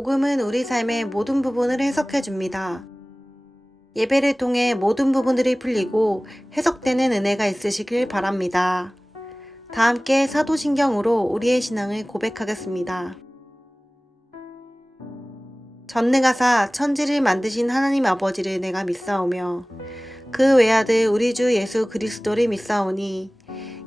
복음은 우리 삶의 모든 부분을 해석해 줍니다. 예배를 통해 모든 부분들이 풀리고 해석되는 은혜가 있으시길 바랍니다. 다 함께 사도신경으로 우리의 신앙을 고백하겠습니다. 전능하사 천지를 만드신 하나님 아버지를 내가 믿사오며 그 외아들 우리 주 예수 그리스도를 믿사오니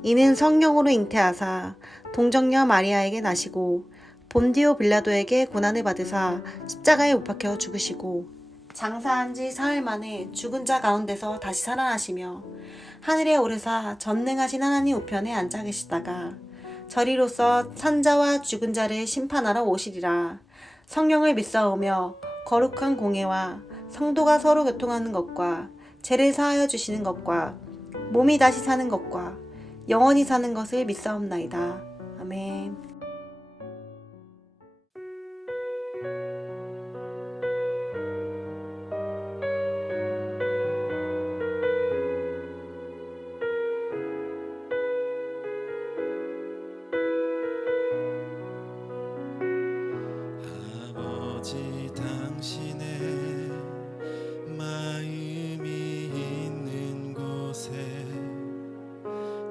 이는 성령으로 잉태하사 동정녀 마리아에게 나시고 본디오 빌라도에게 고난을 받으사 십자가에 못 박혀 죽으시고 장사한 지 사흘 만에 죽은 자 가운데서 다시 살아나시며 하늘에 오르사 전능하신 하나님 우편에 앉아 계시다가 저리로서 산자와 죽은 자를 심판하러 오시리라. 성령을 믿사오며 거룩한 공예와 성도가 서로 교통하는 것과 죄를 사하여 주시는 것과 몸이 다시 사는 것과 영원히 사는 것을 믿사옵나이다. 아멘. 아버지 당신의 마음이 있는 곳에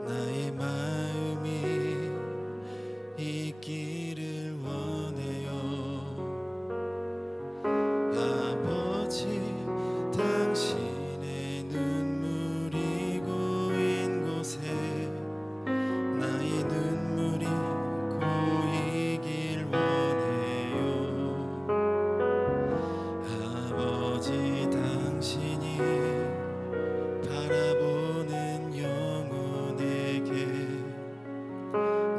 나의 마음이 있기를 원해요. 아버지 당신의 눈물이 고인 곳에 나의 눈물이 고이길 원해요. 아버지 당신이 바라보는 영혼에게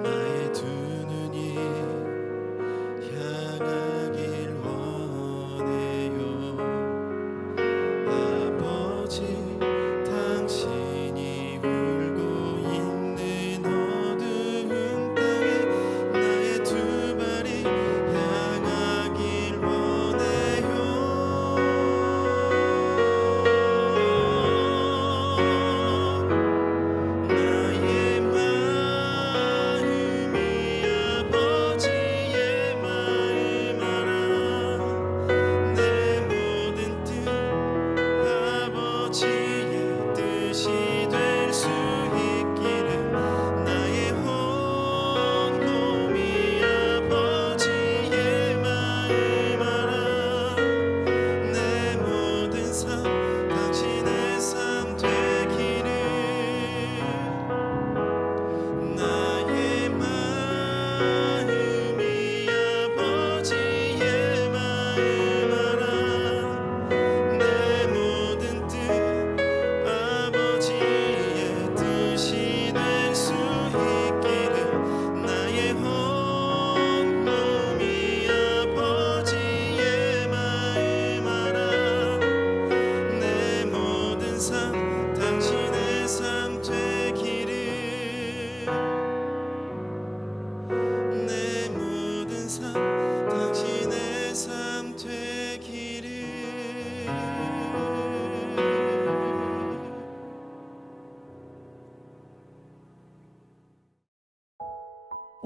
나의 두 눈이 향하길 원해요. 아버지 당신이 울고 있는 어두운 땅에 나의 두 발이 향하길 원해요. 나의 마음이 아버지의 마음 알아. 내 모든 뜻 아버지의 뜻이 될 수 있기를 나의 온몸이 아버지의 마음 알아. 내 모든 삶 당신의 삶 되기를 나의 마음이 아버지의 마음 알아. 내 모든 뜻 아버지의 뜻이 될 수 있기를 나의 온몸이 아버지의 마음 알아. 내 모든 삶 당신의 삶 되기를 내 모든 삶 당신의 삶 되기를.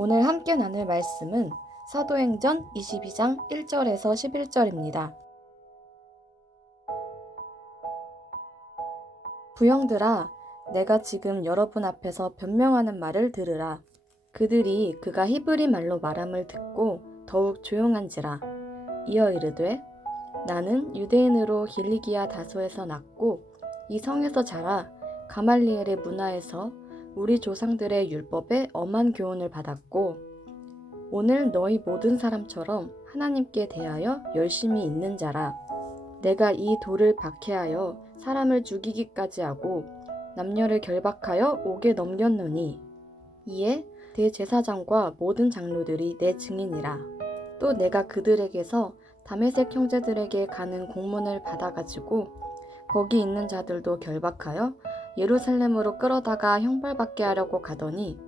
오늘 함께 나눌 말씀은 사도행전 22장 1절에서 11절입니다. 부형들아, 내가 지금 여러분 앞에서 변명하는 말을 들으라. 그들이 그가 히브리 말로 말함을 듣고 더욱 조용한지라. 이어 이르되, 나는 유대인으로 길리기아 다소에서 났고 이 성에서 자라 가말리엘의 문화에서 우리 조상들의 율법에 엄한 교훈을 받았고 오늘 너희 모든 사람처럼 하나님께 대하여 열심히 있는 자라. 내가 이 돌을 박해하여 사람을 죽이기까지 하고 남녀를 결박하여 옥에 넘겼노니 이에 대제사장과 모든 장로들이 내 증인이라. 또 내가 그들에게서 다메섹 형제들에게 가는 공문을 받아가지고 거기 있는 자들도 결박하여 예루살렘으로 끌어다가 형벌받게 하려고 가더니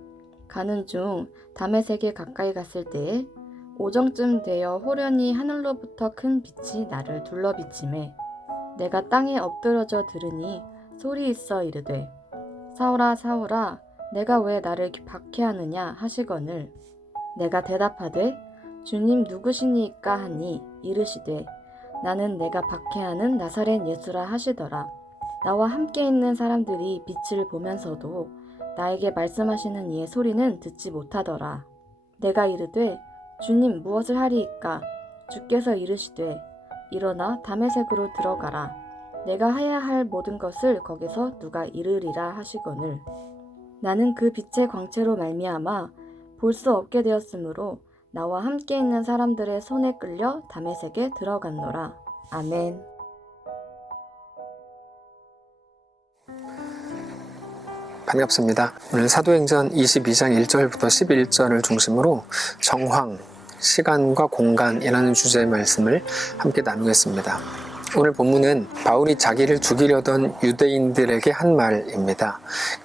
가는 중 다메섹에 가까이 갔을 때에 오정쯤 되어 호련히 하늘로부터 큰 빛이 나를 둘러비치매 내가 땅에 엎드러져 들으니 소리 있어 이르되 사울아 사울아 내가 왜 나를 박해하느냐 하시거늘 내가 대답하되 주님 누구시니까 하니 이르시되 나는 내가 박해하는 나사렛 예수라 하시더라. 나와 함께 있는 사람들이 빛을 보면서도 나에게 말씀하시는 이의 소리는 듣지 못하더라. 내가 이르되 주님 무엇을 하리이까? 주께서 이르시되 일어나 다메섹으로 들어가라. 내가 해야 할 모든 것을 거기서 누가 이르리라 하시거늘. 나는 그 빛의 광채로 말미암아 볼 수 없게 되었으므로 나와 함께 있는 사람들의 손에 끌려 다메섹에 들어갔노라. 아멘. 반갑습니다. 오늘 사도행전 22장 1절부터 11절을 중심으로 정황, 시간과 공간이라는 주제의 말씀을 함께 나누겠습니다. 오늘 본문은 바울이 자기를 죽이려던 유대인들에게 한 말입니다.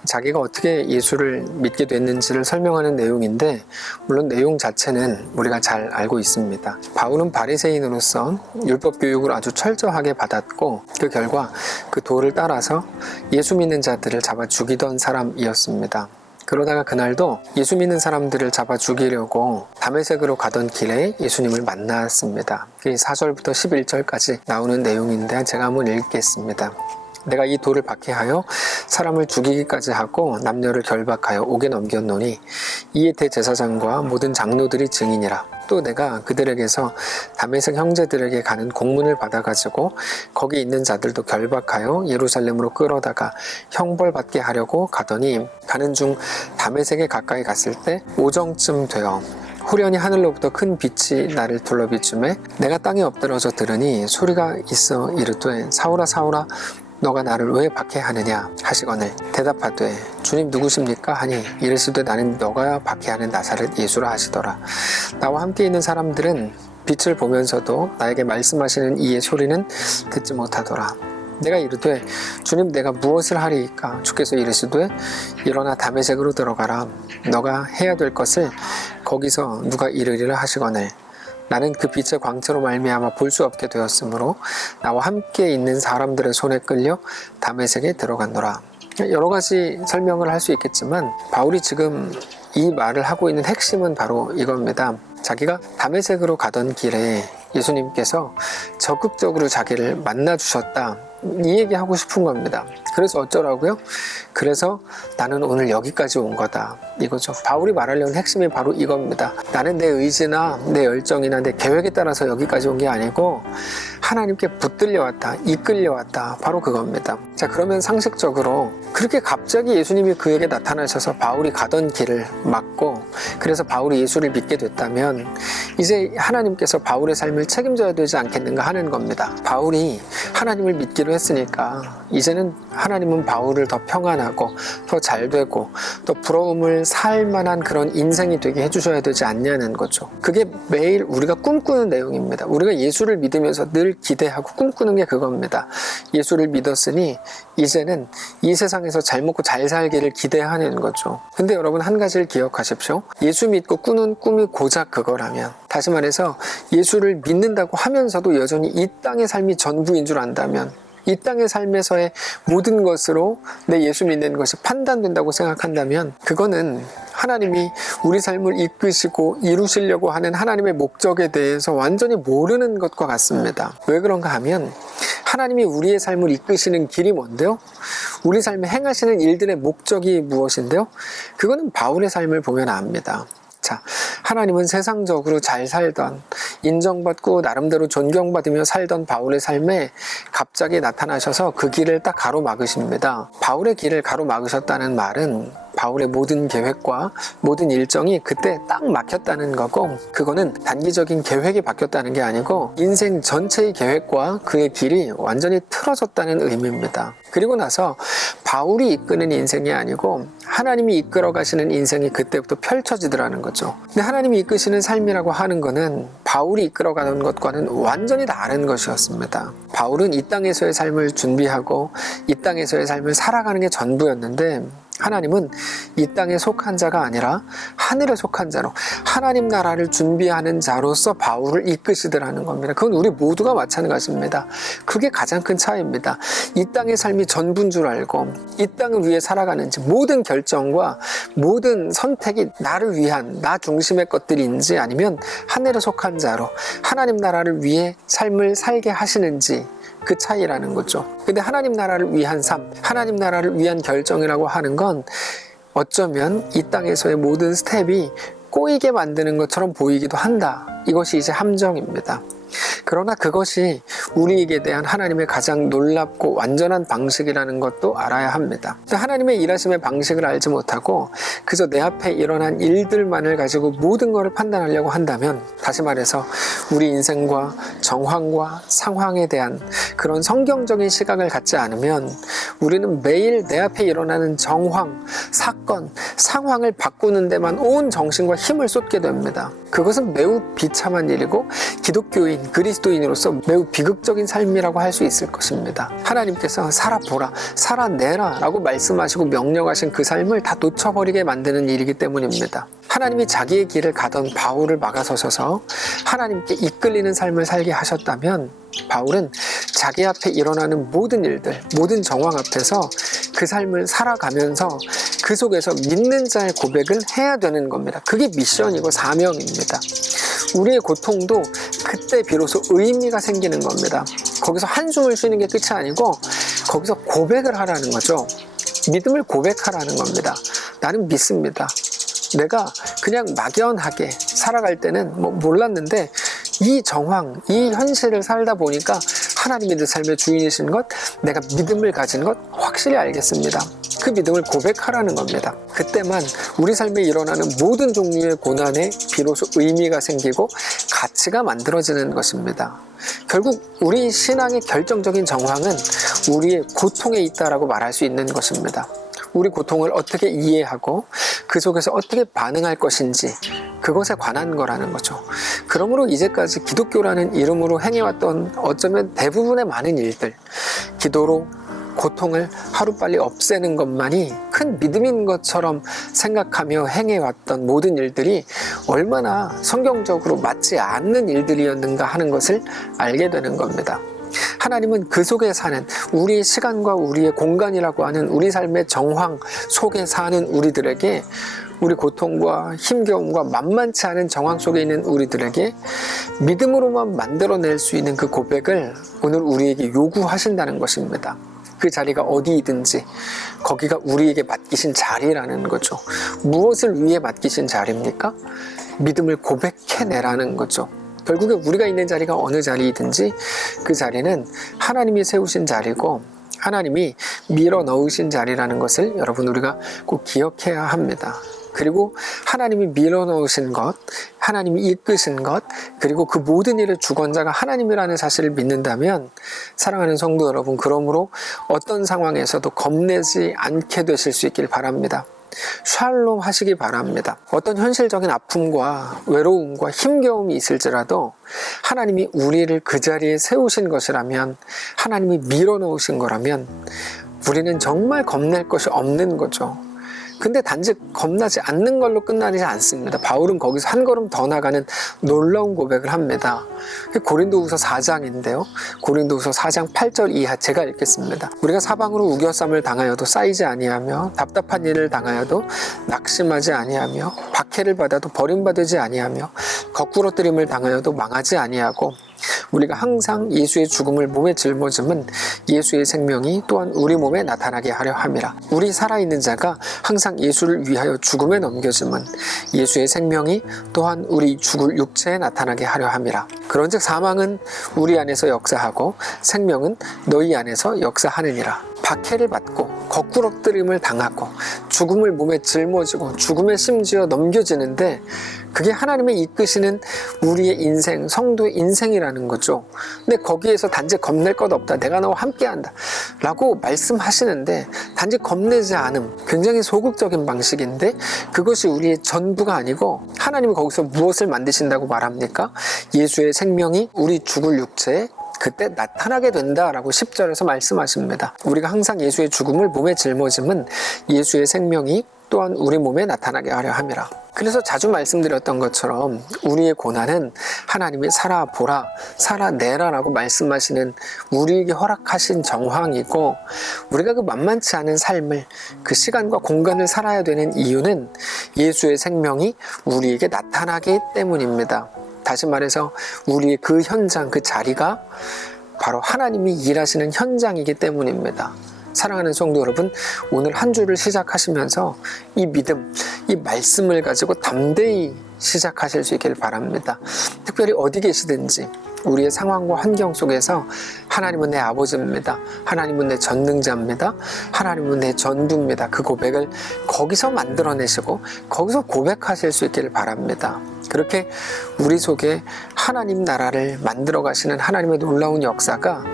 자기가 어떻게 예수를 믿게 됐는지를 설명하는 내용인데 물론 내용 자체는 우리가 잘 알고 있습니다. 바울은 바리새인으로서 율법 교육을 아주 철저하게 받았고 그 결과 그 도를 따라서 예수 믿는 자들을 잡아 죽이던 사람이었습니다. 그러다가 그날도 예수 믿는 사람들을 잡아 죽이려고 다메섹으로 가던 길에 예수님을 만났습니다. 4절부터 11절까지 나오는 내용인데 제가 한번 읽겠습니다. 내가 이 돌을 박해하여 사람을 죽이기까지 하고 남녀를 결박하여 옥에 넘겼노니 이에 대제사장과 모든 장로들이 증인이라. 또 내가 그들에게서 다메섹 형제들에게 가는 공문을 받아가지고 거기 있는 자들도 결박하여 예루살렘으로 끌어다가 형벌받게 하려고 가더니 가는 중 다메섹에 가까이 갔을 때 오정쯤 되어 후련히 하늘로부터 큰 빛이 나를 둘러비추매 내가 땅에 엎드러져 들으니 소리가 있어 이르되 사울아 사울아 너가 나를 왜 박해하느냐 하시거늘 대답하되 주님 누구십니까 하니 이르시되 나는 너가 박해하는 나사렛 예수라 하시더라. 나와 함께 있는 사람들은 빛을 보면서도 나에게 말씀하시는 이의 소리는 듣지 못하더라. 내가 이르되 주님 내가 무엇을 하리이까? 주께서 이르시되 일어나 다메섹으로 들어가라. 너가 해야 될 것을 거기서 누가 이르리라 하시거늘 나는 그 빛의 광채로 말미암아 볼 수 없게 되었으므로 나와 함께 있는 사람들의 손에 끌려 다메섹에 들어갔노라. 여러 가지 설명을 할 수 있겠지만 바울이 지금 이 말을 하고 있는 핵심은 바로 이겁니다. 자기가 다메섹으로 가던 길에 예수님께서 적극적으로 자기를 만나주셨다. 이 얘기하고 싶은 겁니다. 그래서 어쩌라고요? 그래서 나는 오늘 여기까지 온 거다. 이거죠. 바울이 말하려는 핵심이 바로 이겁니다. 나는 내 의지나 내 열정이나 내 계획에 따라서 여기까지 온 게 아니고 하나님께 붙들려 왔다. 이끌려 왔다. 바로 그겁니다. 자, 그러면 상식적으로 그렇게 갑자기 예수님이 그에게 나타나셔서 바울이 가던 길을 막고 그래서 바울이 예수를 믿게 됐다면 이제 하나님께서 바울의 삶을 책임져야 되지 않겠는가 하는 겁니다. 바울이 하나님을 믿기로 했으니까 이제는 하나님은 바울을 더 평안하고 더 잘되고 또 부러움을 살 만한 그런 인생이 되게 해주셔야 되지 않냐는 거죠. 그게 매일 우리가 꿈꾸는 내용입니다. 우리가 예수를 믿으면서 늘 기대하고 꿈꾸는 게 그겁니다. 예수를 믿었으니 이제는 이 세상에서 잘 먹고 잘 살기를 기대하는 거죠. 근데 여러분 한 가지를 기억하십시오. 예수 믿고 꾸는 꿈이 고작 그거라면 다시 말해서 예수를 믿는다고 하면서도 여전히 이 땅의 삶이 전부인 줄 안다면 이 땅의 삶에서의 모든 것으로 내 예수 믿는 것이 판단된다고 생각한다면 그거는 하나님이 우리 삶을 이끄시고 이루시려고 하는 하나님의 목적에 대해서 완전히 모르는 것과 같습니다. 왜 그런가 하면 하나님이 우리의 삶을 이끄시는 길이 뭔데요? 우리 삶에 행하시는 일들의 목적이 무엇인데요? 그거는 바울의 삶을 보면 압니다. 자, 하나님은 세상적으로 잘 살던 인정받고 나름대로 존경받으며 살던 바울의 삶에 갑자기 나타나셔서 그 길을 딱 가로막으십니다. 바울의 길을 가로막으셨다는 말은 바울의 모든 계획과 모든 일정이 그때 딱 막혔다는 거고 그거는 단기적인 계획이 바뀌었다는 게 아니고 인생 전체의 계획과 그의 길이 완전히 틀어졌다는 의미입니다. 그리고 나서 바울이 이끄는 인생이 아니고 하나님이 이끌어 가시는 인생이 그때부터 펼쳐지더라는 거죠. 근데 하나님이 이끄시는 삶이라고 하는 거는 바울이 이끌어가는 것과는 완전히 다른 것이었습니다. 바울은 이 땅에서의 삶을 준비하고 이 땅에서의 삶을 살아가는 게 전부였는데 하나님은 이 땅에 속한 자가 아니라 하늘에 속한 자로 하나님 나라를 준비하는 자로서 바울을 이끄시더라는 겁니다. 그건 우리 모두가 마찬가지입니다. 그게 가장 큰 차이입니다. 이 땅의 삶이 전부인 줄 알고 이 땅을 위해 살아가는지, 모든 결정과 모든 선택이 나를 위한 나 중심의 것들인지, 아니면 하늘에 속한 자로 하나님 나라를 위해 삶을 살게 하시는지, 그 차이라는 거죠. 근데 하나님 나라를 위한 삶, 하나님 나라를 위한 결정이라고 하는 건 어쩌면 이 땅에서의 모든 스텝이 꼬이게 만드는 것처럼 보이기도 한다. 이것이 이제 함정입니다. 그러나 그것이 우리에게 대한 하나님의 가장 놀랍고 완전한 방식이라는 것도 알아야 합니다. 하나님의 일하심의 방식을 알지 못하고 그저 내 앞에 일어난 일들만을 가지고 모든 것을 판단하려고 한다면, 다시 말해서 우리 인생과 정황과 상황에 대한 그런 성경적인 시각을 갖지 않으면 우리는 매일 내 앞에 일어나는 정황, 사건, 상황을 바꾸는 데만 온 정신과 힘을 쏟게 됩니다. 그것은 매우 비참한 일이고 기독교인, 그리스도인으로서 매우 비극적인 삶이라고 할 수 있을 것입니다. 하나님께서 살아보라, 살아내라 라고 말씀하시고 명령하신 그 삶을 다 놓쳐버리게 만드는 일이기 때문입니다. 하나님이 자기의 길을 가던 바울을 막아서셔서 하나님께 이끌리는 삶을 살게 하셨다면, 바울은 자기 앞에 일어나는 모든 일들, 모든 정황 앞에서 그 삶을 살아가면서 그 속에서 믿는 자의 고백을 해야 되는 겁니다. 그게 미션이고 사명입니다. 우리의 고통도 그때 비로소 의미가 생기는 겁니다. 거기서 한숨을 쉬는 게 끝이 아니고 거기서 고백을 하라는 거죠. 믿음을 고백하라는 겁니다. 나는 믿습니다. 내가 그냥 막연하게 살아갈 때는 몰랐는데 이 정황, 이 현실을 살다 보니까 하나님이 내 삶의 주인이신 것, 내가 믿음을 가진 것 확실히 알겠습니다. 그 믿음을 고백하라는 겁니다. 그때만 우리 삶에 일어나는 모든 종류의 고난에 비로소 의미가 생기고 가치가 만들어지는 것입니다. 결국 우리 신앙의 결정적인 정황은 우리의 고통에 있다라고 말할 수 있는 것입니다. 우리 고통을 어떻게 이해하고 그 속에서 어떻게 반응할 것인지, 그것에 관한 거라는 거죠. 그러므로 이제까지 기독교라는 이름으로 행해왔던 어쩌면 대부분의 많은 일들, 기도로 고통을 하루빨리 없애는 것만이 큰 믿음인 것처럼 생각하며 행해왔던 모든 일들이 얼마나 성경적으로 맞지 않는 일들이었는가 하는 것을 알게 되는 겁니다. 하나님은 그 속에 사는, 우리의 시간과 우리의 공간이라고 하는 우리 삶의 정황 속에 사는 우리들에게, 우리 고통과 힘겨움과 만만치 않은 정황 속에 있는 우리들에게 믿음으로만 만들어낼 수 있는 그 고백을 오늘 우리에게 요구하신다는 것입니다. 그 자리가 어디이든지 거기가 우리에게 맡기신 자리라는 거죠. 무엇을 위해 맡기신 자리입니까? 믿음을 고백해내라는 거죠. 결국에 우리가 있는 자리가 어느 자리이든지 그 자리는 하나님이 세우신 자리고 하나님이 밀어 넣으신 자리라는 것을 여러분 우리가 꼭 기억해야 합니다. 그리고 하나님이 밀어 넣으신 것, 하나님이 이끄신 것, 그리고 그 모든 일의 주권자가 하나님이라는 사실을 믿는다면, 사랑하는 성도 여러분, 그러므로 어떤 상황에서도 겁내지 않게 되실 수 있길 바랍니다. 샬롬 하시기 바랍니다. 어떤 현실적인 아픔과 외로움과 힘겨움이 있을지라도 하나님이 우리를 그 자리에 세우신 것이라면, 하나님이 밀어놓으신 거라면 우리는 정말 겁낼 것이 없는 거죠. 근데 단지 겁나지 않는 걸로 끝나지 않습니다. 바울은 거기서 한 걸음 더 나가는 놀라운 고백을 합니다. 고린도후서 4장인데요. 고린도후서 4장 8절 이하 제가 읽겠습니다. 우리가 사방으로 우겨쌈을 당하여도 쌓이지 아니하며, 답답한 일을 당하여도 낙심하지 아니하며, 박해를 받아도 버림받지 아니하며, 거꾸러뜨림을 당하여도 망하지 아니하고, 우리가 항상 예수의 죽음을 몸에 짊어짐은 예수의 생명이 또한 우리 몸에 나타나게 하려 함이라. 우리 살아있는 자가 항상 예수를 위하여 죽음에 넘겨짐은 예수의 생명이 또한 우리 죽을 육체에 나타나게 하려 함이라. 그런즉 사망은 우리 안에서 역사하고 생명은 너희 안에서 역사하느니라. 박해를 받고 거꾸러뜨림을 당하고 죽음을 몸에 짊어지고 죽음에 심지어 넘겨지는데, 그게 하나님의 이끄시는 우리의 인생, 성도의 인생이라는 거죠. 근데 거기에서 단지 겁낼 것 없다, 내가 너와 함께한다 라고 말씀하시는데, 단지 겁내지 않음, 굉장히 소극적인 방식인데 그것이 우리의 전부가 아니고, 하나님이 거기서 무엇을 만드신다고 말합니까? 예수의 생명이 우리 죽을 육체에 그때 나타나게 된다라고 10절에서 말씀하십니다. 우리가 항상 예수의 죽음을 몸에 짊어짐은 예수의 생명이 또한 우리 몸에 나타나게 하려 함이라. 그래서 자주 말씀드렸던 것처럼 우리의 고난은 하나님이 살아보라, 살아내라라고 말씀하시는 우리에게 허락하신 정황이고, 우리가 그 만만치 않은 삶을, 그 시간과 공간을 살아야 되는 이유는 예수의 생명이 우리에게 나타나기 때문입니다. 다시 말해서 우리의 그 현장, 그 자리가 바로 하나님이 일하시는 현장이기 때문입니다. 사랑하는 성도 여러분, 오늘 한 주를 시작하시면서 이 믿음, 이 말씀을 가지고 담대히 시작하실 수 있기를 바랍니다. 특별히 어디 계시든지 우리의 상황과 환경 속에서 하나님은 내 아버지입니다. 하나님은 내 전능자입니다. 하나님은 내 전부입니다. 그 고백을 거기서 만들어내시고 거기서 고백하실 수 있기를 바랍니다. 그렇게 우리 속에 하나님 나라를 만들어 가시는 하나님의 놀라운 역사가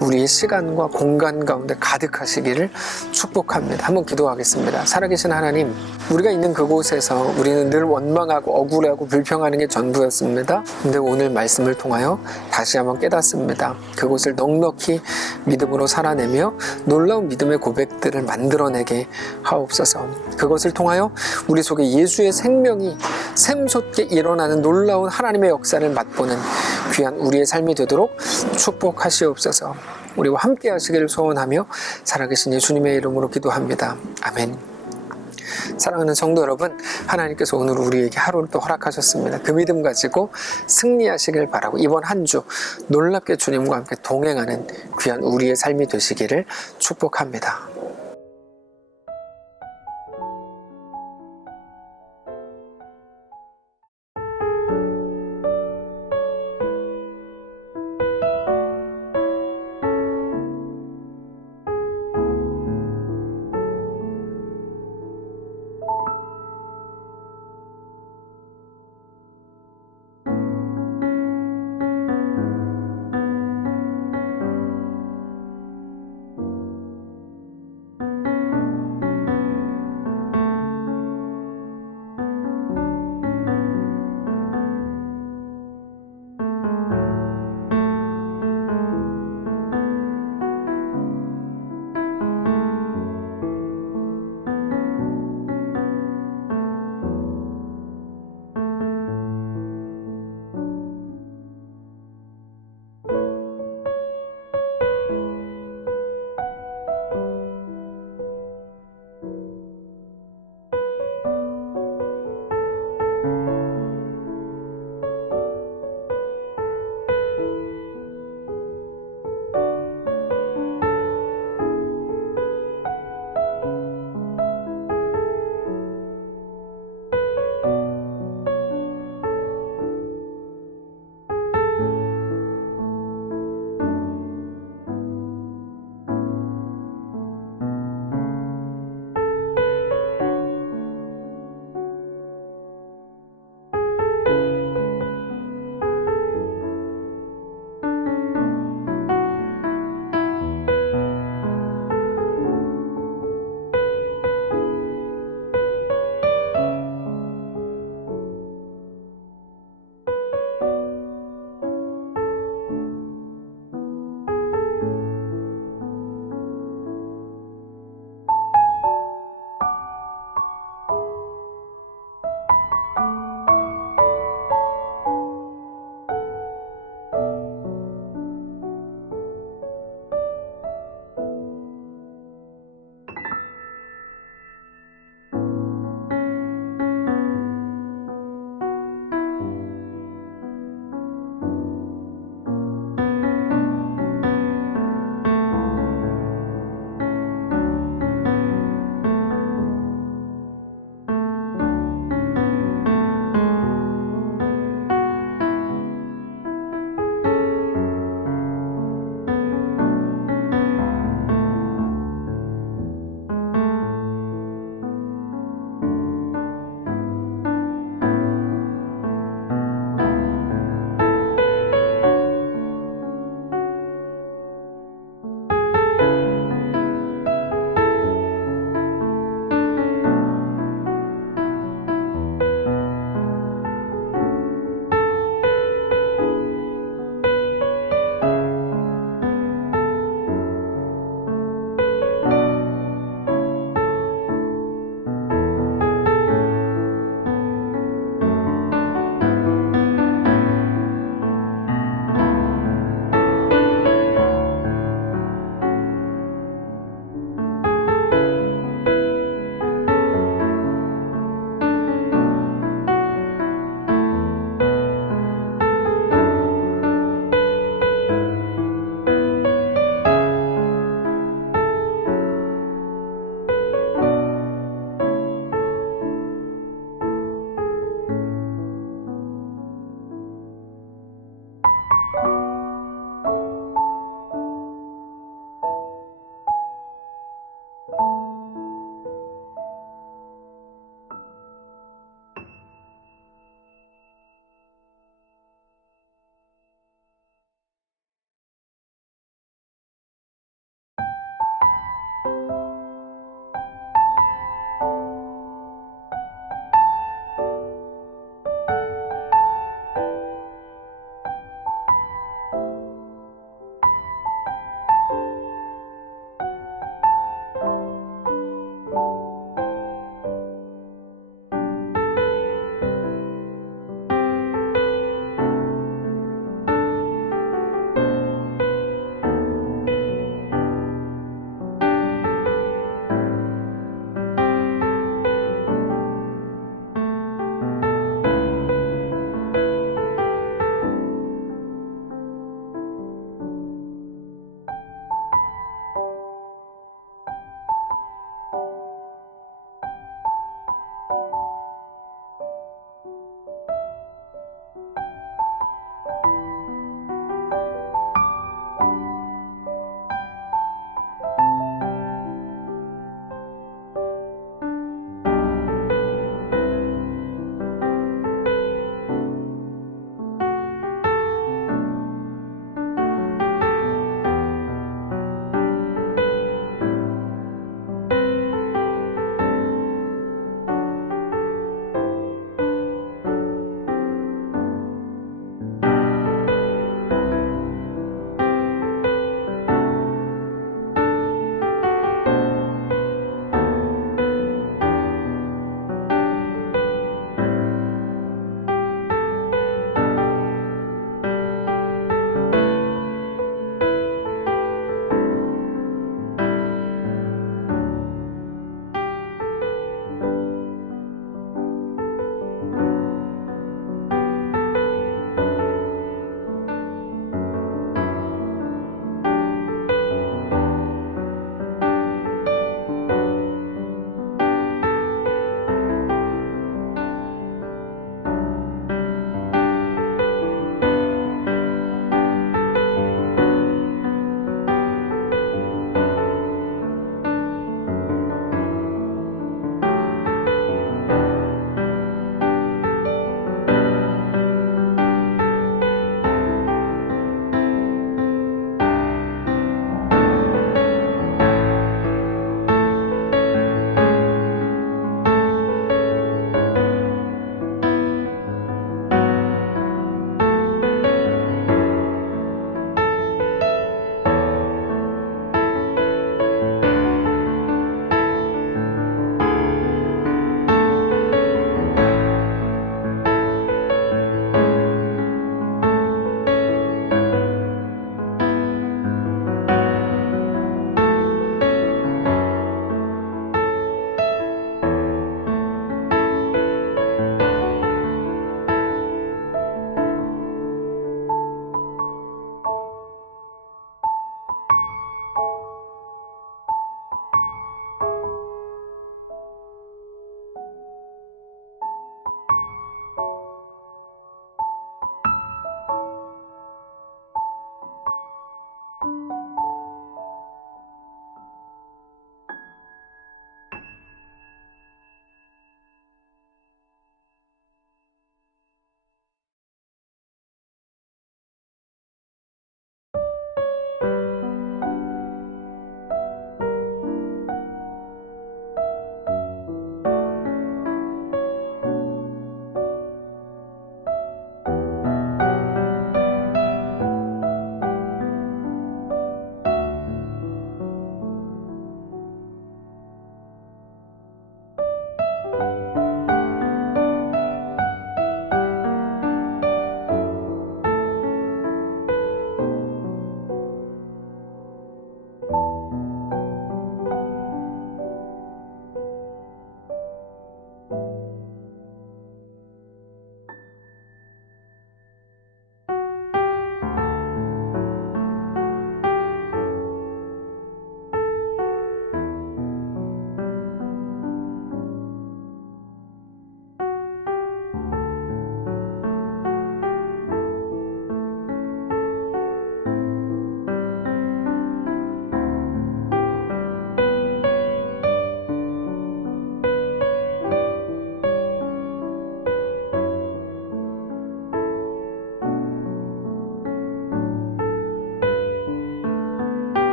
우리의 시간과 공간 가운데 가득하시기를 축복합니다. 한번 기도하겠습니다. 살아계신 하나님, 우리가 있는 그곳에서 우리는 늘 원망하고 억울해하고 불평하는 게 전부였습니다. 근데 오늘 말씀을 통하여 다시 한번 깨닫습니다. 그곳을 넉넉히 믿음으로 살아내며 놀라운 믿음의 고백들을 만들어내게 하옵소서. 그것을 통하여 우리 속에 예수의 생명이 샘솟게 일어나는 놀라운 하나님의 역사를 맛보는 귀한 우리의 삶이 되도록 축복하시옵소서. 우리와 함께 하시기를 소원하며 살아계신 예수님의 이름으로 기도합니다. 아멘. 사랑하는 성도 여러분, 하나님께서 오늘 우리에게 하루를 또 허락하셨습니다. 그 믿음 가지고 승리하시길 바라고 이번 한 주 놀랍게 주님과 함께 동행하는 귀한 우리의 삶이 되시기를 축복합니다.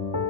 아멘.